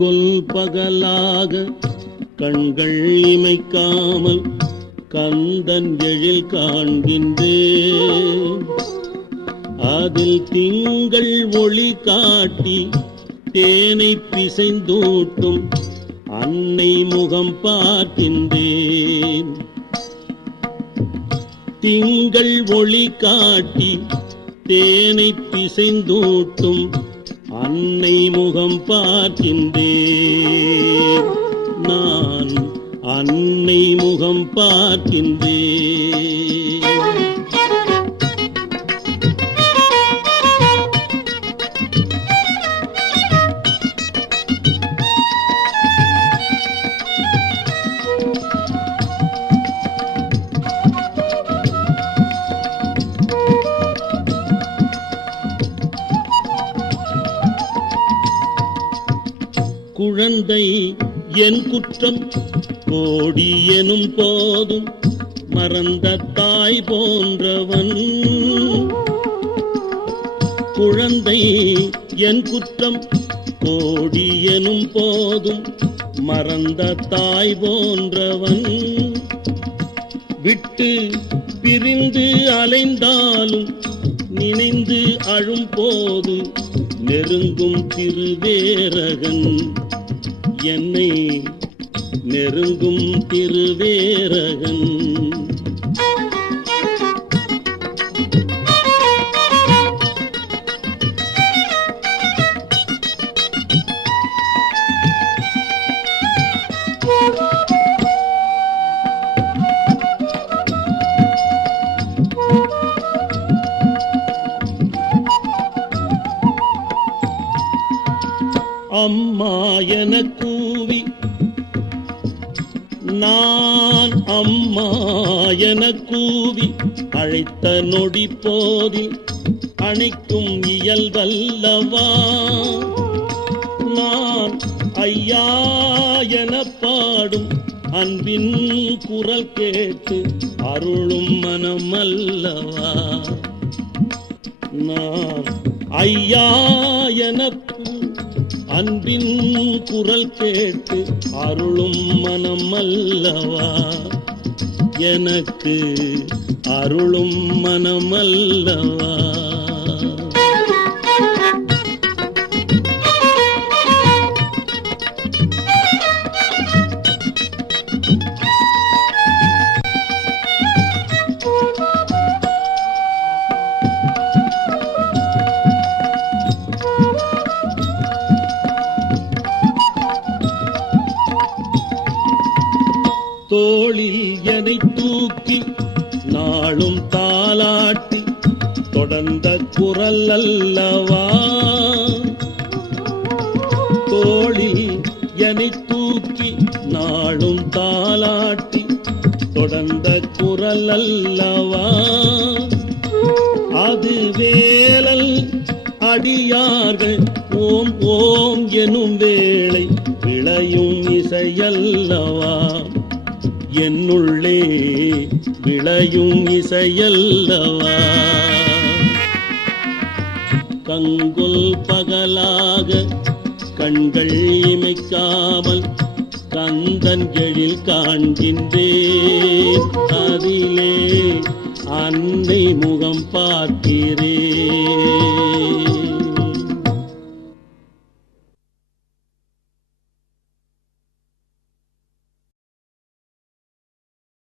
கங்குல் பகலாக கண்கள் இமைக்காமல் கந்தன் எழில் காண்கின்றேன். அதில் திங்கள் ஒளி காட்டி தேனை பிசைந்தூட்டும் அன்னை முகம் பார்க்கின்றேன். திங்கள் ஒளி காட்டி தேனை பிசைந்தூட்டும் அன்னை முகம் பார்க்கின்றேன். நான் அன்னை முகம் பார்க்கின்றேன். குழந்தை என் குற்றம் கோடி எனும் போதும் மறந்த தாய் போன்றவன். குழந்தை என் குற்றம் கோடி எனும் போதும் மறந்த தாய் போன்றவன். விட்டு பிரிந்து அலைந்தாலும் நினைந்து அழும் போது நெருங்கும் திருவேரகன். என்னை நெருங்கும் திருவேரகன். அம்மா என கூவி நான் அம்மா என கூவி அழைத்த நொடி போதில் அணைக்கும் இயல்பல்லவா. நான் ஐயா என பாடும் அன்பின் குரல் கேட்டு அருளும் மனம் அல்லவா. நான் ஐயா என அன்பின் குரல் கேட்டு அருளும் மனம் அல்லவா. எனக்கு அருளும் மனம் அல்லவா. தோளில் என்னை தூக்கி நாளும் தாலாட்டி தொடர்ந்த குரல் அல்லவா. தோளில் என்னை தூக்கி நாளும் தாலாட்டி தொடர்ந்த குரல் அல்லவா. அது வேலல் அடியார்கள் ஓம் ஓம் எனும் வேளை விளையும் இசையல்லவா. என்னுள்ளே விளையும் இசையல்லவா. கங்குல் பகலாக கண்கள் இமைக்காமல் கந்தன் எழில் காண்கின்றேன். அதிலே அன்னை முகம் பார்த்து